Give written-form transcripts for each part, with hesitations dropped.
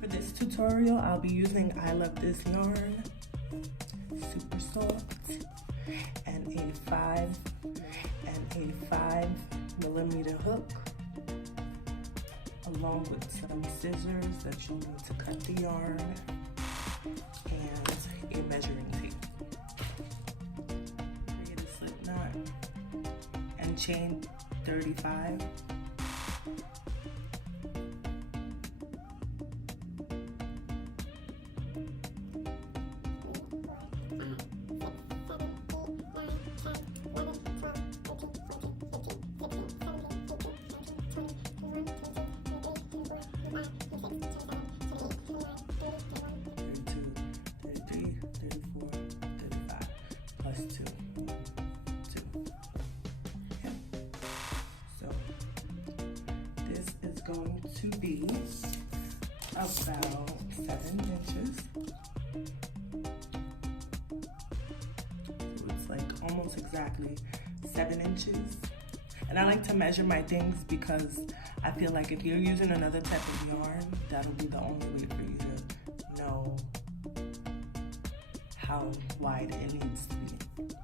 For this tutorial, I'll be using I Love This yarn, super soft, and a 5mm hook, along with some scissors that you'll need to cut the yarn, and a measuring tape. Create a slip knot and chain 35. Going to be about 7 inches. So it's like almost exactly 7 inches. And I like to measure my things because I feel like if you're using another type of yarn, that'll be the only way for you to know how wide it needs to be.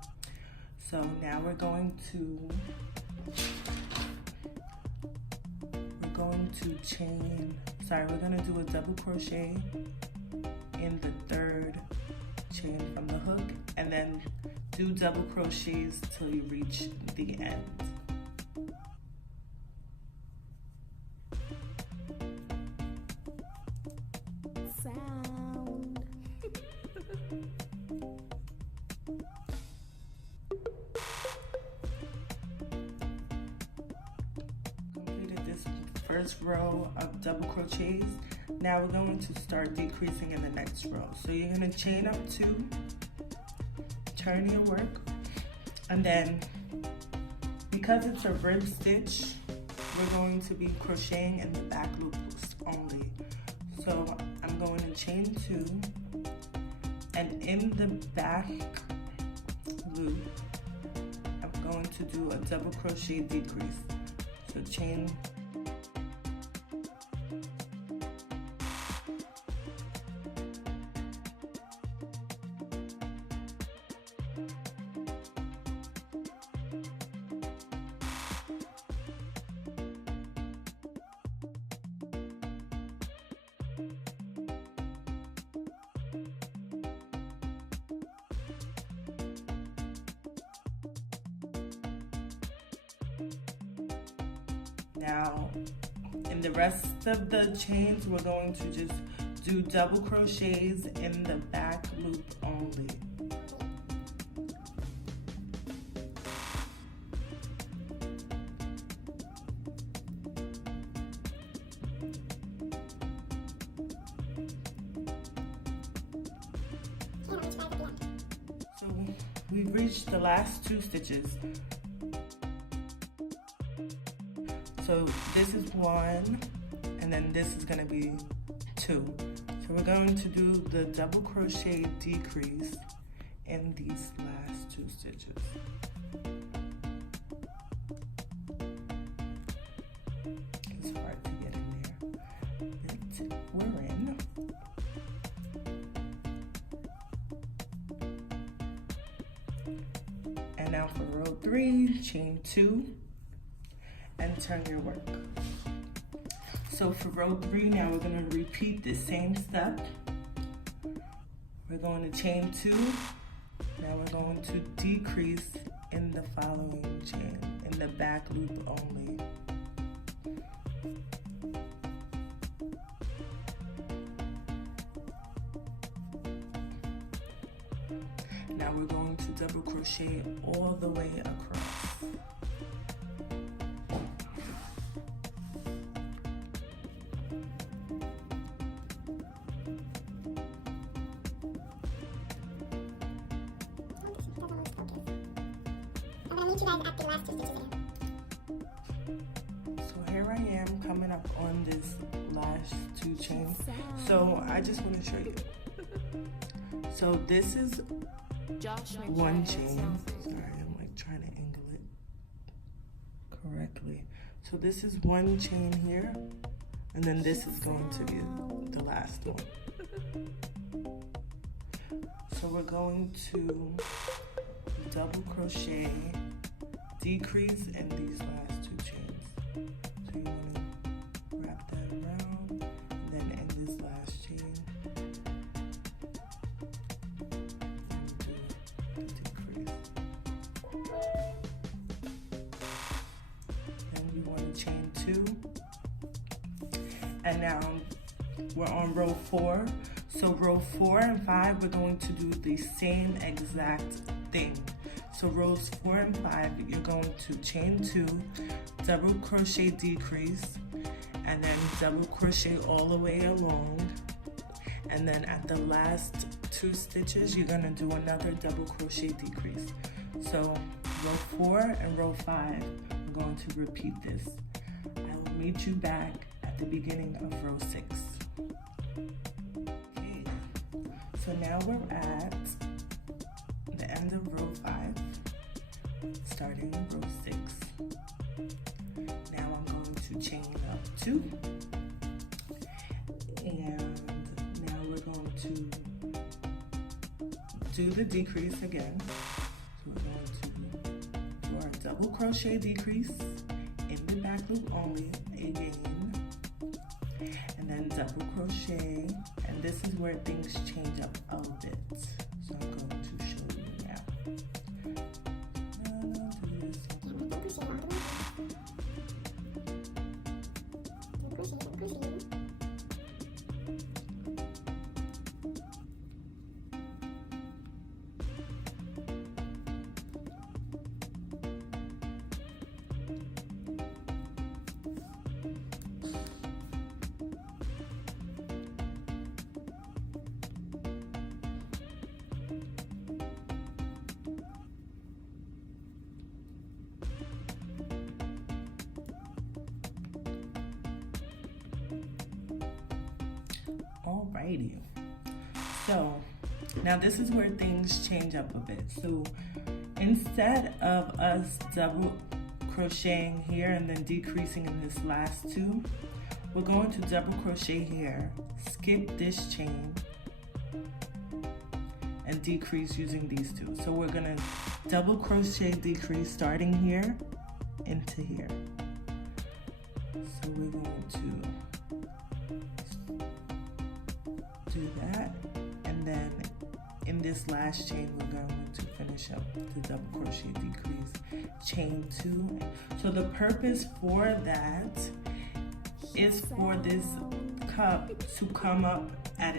So now we're going to we're gonna do a double crochet in the 3rd chain from the hook, and then do double crochets till you reach the end. Sound. Completed this first row of double crochets. Now we're going to start decreasing in the next row. So you're going to chain up 2, turn your work, and then because it's a rib stitch, we're going to be crocheting in the back loops only. So I'm going to chain 2, and in the back loop, I'm going to do a double crochet decrease. So chain . Now, in the rest of the chains, we're going to just do double crochets in the back loop only. So we've reached the last 2 stitches. So this is 1, and then this is going to be 2. So we're going to do the double crochet decrease in these last 2 stitches. It's hard to get in there, but we're in. And now for row 3, chain 2. And turn your work. So for row 3 now, we're going to repeat the same step. We're going to chain 2. Now we're going to decrease in the following chain, in the back loop only. Now we're going to double crochet all the way across. At the last 2 stitches again. So here I am coming up on this last 2 chains. So I just want to show you. So this is 1 chain. Sorry, I'm like trying to angle it correctly. So this is 1 chain here, and then this is going to be the last one. So we're going to double crochet, decrease in these last 2 chains. So you want to wrap that around, and then in this last chain, and do the decrease. Then we want to chain 2, and now we're on row 4. So row 4 and 5, we're going to do the same exact thing. So rows 4 and 5, you're going to chain 2, double crochet decrease, and then double crochet all the way along. And then at the last 2 stitches, you're gonna do another double crochet decrease. So row 4 and row 5, I'm going to repeat this. I will meet you back at the beginning of row 6. So now we're at the end of row 5, starting row 6. Now I'm going to chain up 2, and now we're going to do the decrease again. So we're going to do our double crochet decrease in the back loop only again, and then double crochet. And this is where things change up a bit. So I'm going to show you now. Alrighty, so now this is where things change up a bit. So instead of us double crocheting here and then decreasing in this last 2, we're going to double crochet here, skip this chain, and decrease using these 2. So we're gonna double crochet decrease starting here into here. So we're going to do that, and then in this last chain we're going to finish up the double crochet decrease, chain 2. So the purpose for that is for this cup to come up at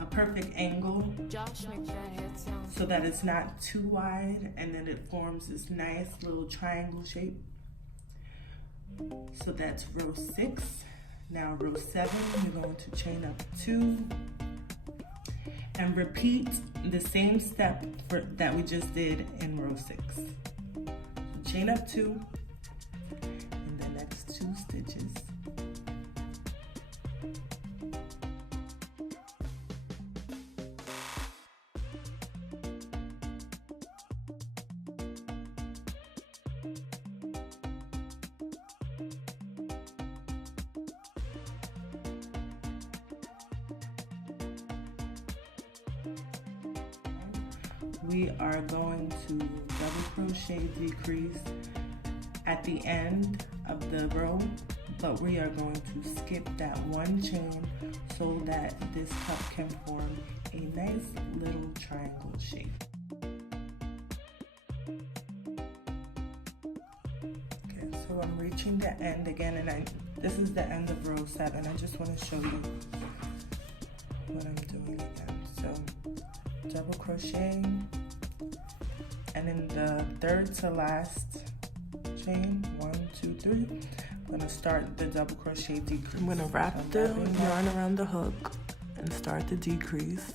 a perfect angle so that it's not too wide, and then it forms this nice little triangle shape. So that's row 6. Now row 7, you're going to chain up 2 and repeat the same step that we just did in row 6. So chain up 2 in the next 2 stitches. We are going to double crochet decrease at the end of the row, but we are going to skip that 1 chain so that this cup can form a nice little triangle shape. Okay, so I'm reaching the end again, and this is the end of row 7. I just want to show you what I'm doing again. So double crochet, and in the 3rd to last chain, 1, 2, 3, I'm going to start the double crochet decrease. I'm going to wrap the yarn around the hook and start the decrease.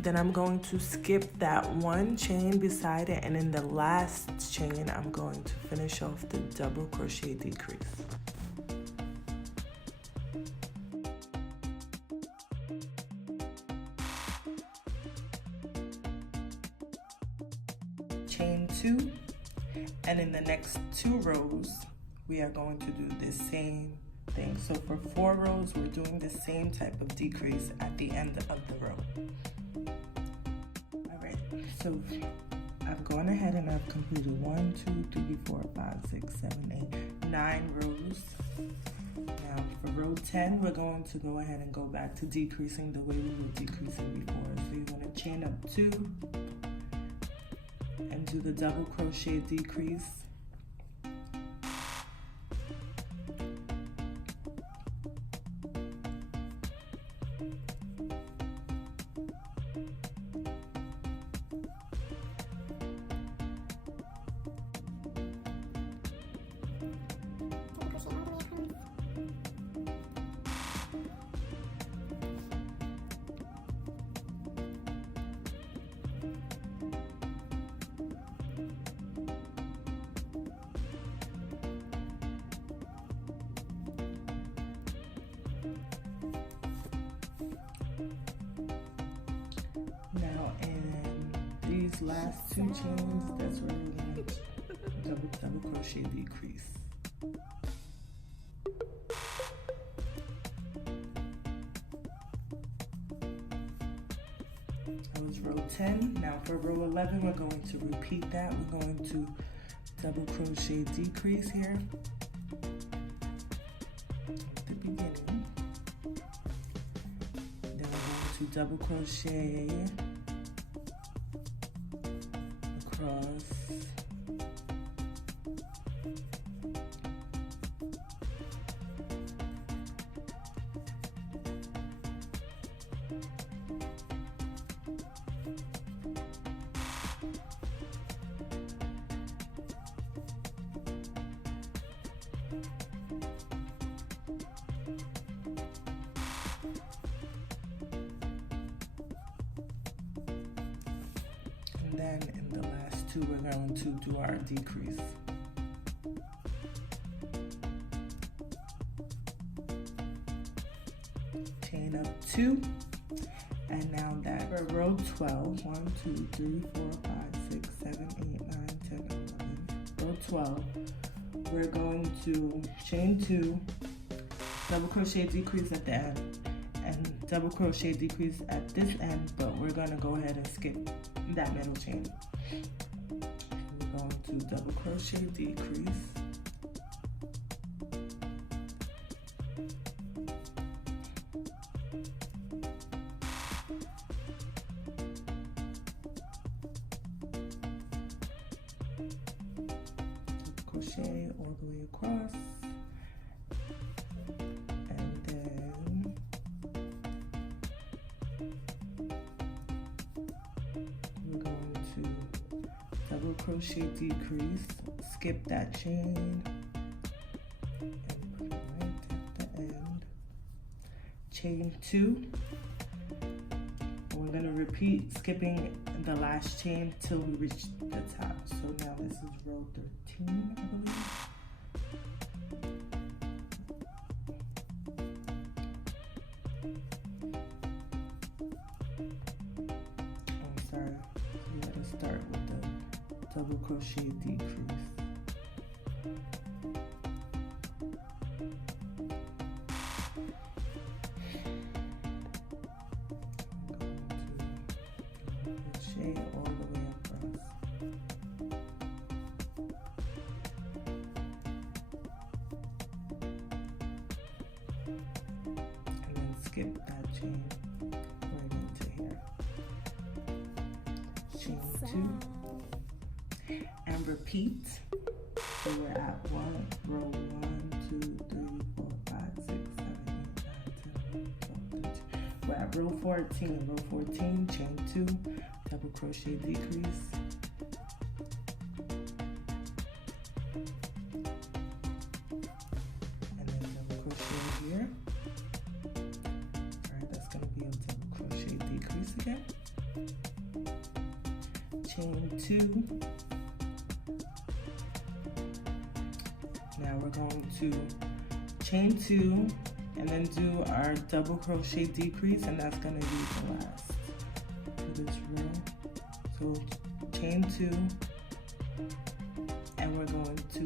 Then I'm going to skip that 1 chain beside it, and in the last chain I'm going to finish off the double crochet decrease. chain 2, and in the next 2 rows we are going to do the same thing. So for 4 rows we're doing the same type of decrease at the end of the row. Alright, so I've gone ahead and I've completed 1, 2, 3, 4, 5, 6, 7, 8, 9 rows. Now for row 10, we're going to go ahead and go back to decreasing the way we were decreasing before. So you're going to chain up 2 and do the double crochet decrease. Now in these last 2 chains, that's where we're going to double crochet decrease. That was row 10. Now for row 11, we're going to repeat that. We're going to double crochet decrease here at the beginning. Then we're going to double crochet across, and then in the last 2 we're going to do our decrease. Chain up 2, and now that for row 12, 1, 2, 3, 4, 5, 6, 7, 8, 9, 10, 11, row 12, we're going to chain 2, double crochet decrease at the end, and double crochet decrease at this end, but we're going to go ahead and skip that middle chain. We're going to double crochet decrease, crochet all the way across, and then we're going to double crochet decrease, skip that chain, and put it right at the end. Chain 2, and we're going to repeat skipping the last chain till we reach the top. So now this is row 13, I believe. I'm sorry, we gotta start with the double crochet decrease. Crochet all the way across. And then skip that chain right into here. Chain 2. And repeat. So we're at row 1, 2, 3, 4, 5, 6, 7, 8, 9, 10, 11, 12, 13. We're at row 14. Row 14, chain 2, double crochet decrease. And then double crochet here. Alright, that's going to be a double crochet decrease again. Chain 2. Now we're going to chain 2 and then do our double crochet decrease, and that's going to be the last for this row. So chain 2, and we're going to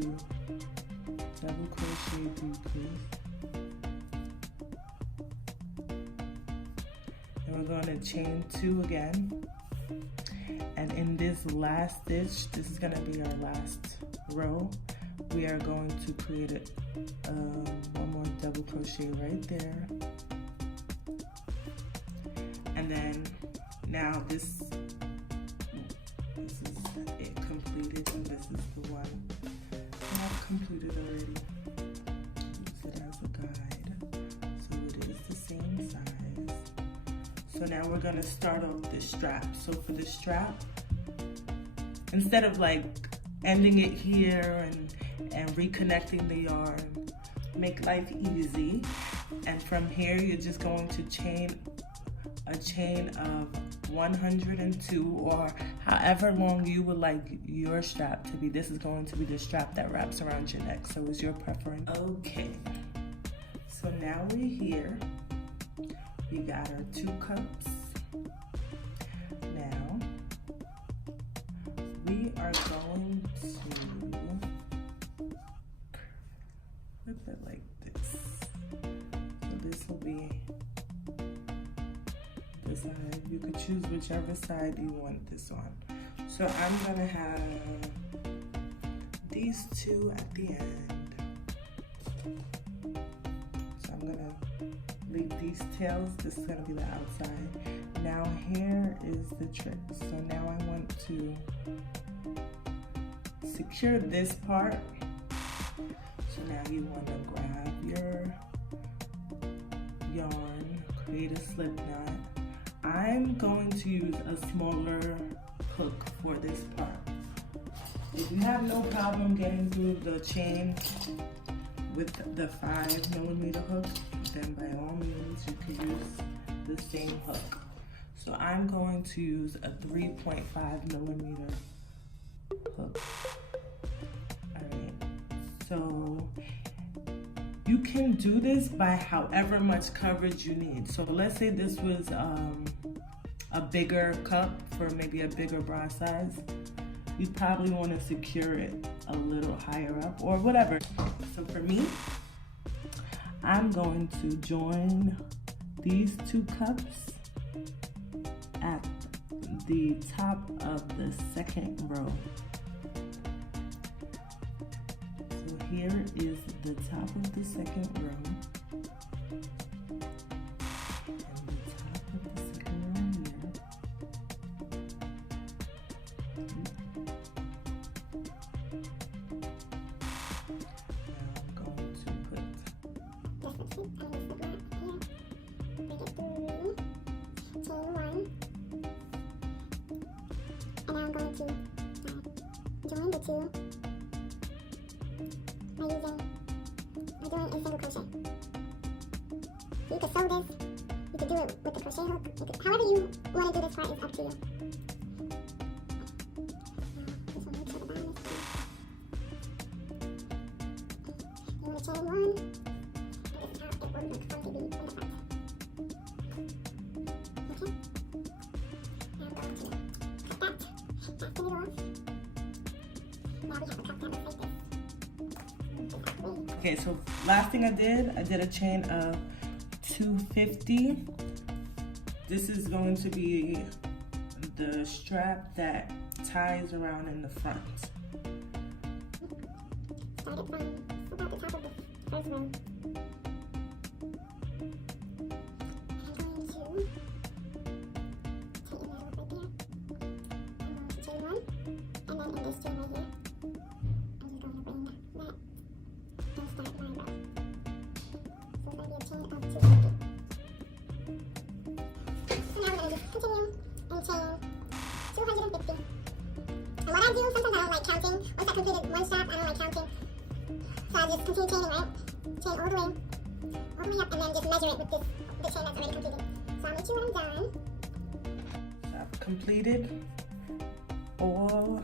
double crochet decrease, and we're going to chain 2 again. And in this last stitch, this is going to be our last row, we are going to create one more double crochet right there. And then now this is it completed, and this is the one that I've completed already. Use it as a guide, so it is the same size. So now we're gonna start off the strap. So for the strap, instead of like ending it here and reconnecting the yarn, make life easy. And from here, you're just going to chain a chain of 102, or however long you would like your strap to be. This is going to be the strap that wraps around your neck, so it's your preference. Okay, so now we're here. We got our 2 cups. Now we are going to flip it like this. So this will be the side. You could choose whichever side you want this on. So I'm gonna have these 2 at the end. So I'm gonna leave these tails. This is gonna be the outside. Now here is the trick. So now I want to secure this part. So now you want to grab your yarn, create a slip knot. I'm going to use a smaller hook for this part. If you have no problem getting through the chain with the 5mm hook, then by all means you can use the same hook. So I'm going to use a 3.5mm hook. Alright, so you can do this by however much coverage you need. So let's say this was a bigger cup for maybe a bigger bra size. You probably want to secure it a little higher up or whatever. So for me, I'm going to join these 2 cups at the top of the 2nd row. So here is the top of the 2nd row. Join the 2 by doing a single crochet. You could sew this, you could do it with the crochet hook, however you want to do this part is up to you. You want to chain 1, and this is how it would look from the front. Okay? Now I'm going to cut that middle off. Okay, so last thing I did a chain of 250. This is going to be the strap that ties around in the front. Start it from about the top of the first row. I'm going to take a needle right there. I'm going to chain 1, and then in this chain right here, I'm just going to bring that and start my row. So it's going to be a chain of 250. So now we're going to just continue and chain 250. And what I do, sometimes I don't like counting. Once I completed one strap, I don't like counting. So I just continue chaining, right? Chain all the way up, and then just measure it with the chain that's already completed. So I'll meet you when I'm done. So I've completed all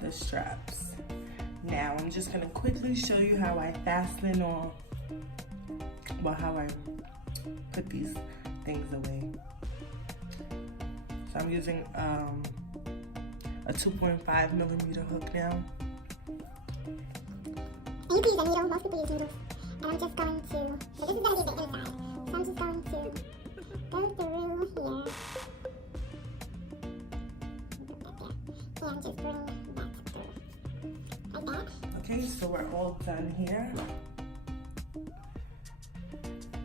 the straps. Now I'm just gonna quickly show you how I fasten on, well, how I put these things away. So I'm using a a 2.5 millimeter hook now. And you can use a needle. Most people use needles. And I'm just going to, so this is going to be the inside. So I'm just going to go through here. And just bring that through. Like that. Okay, so we're all done here.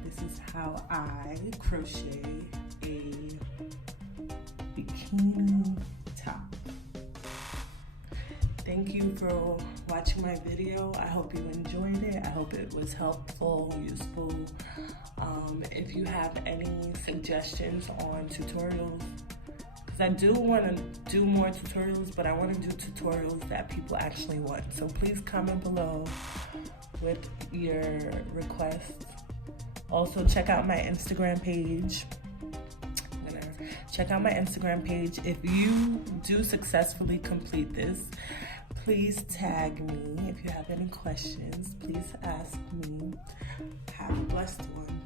This is how I crochet a bikini top. Thank you for watching my video. I hope you enjoyed it. I hope it was helpful, useful. If you have any suggestions on tutorials, because I do want to do more tutorials, but I want to do tutorials that people actually want. So please comment below with your requests. Also, check out my Instagram page. Check out my Instagram page. If you do successfully complete this, please tag me. If you have any questions, please ask me. Have a blessed one.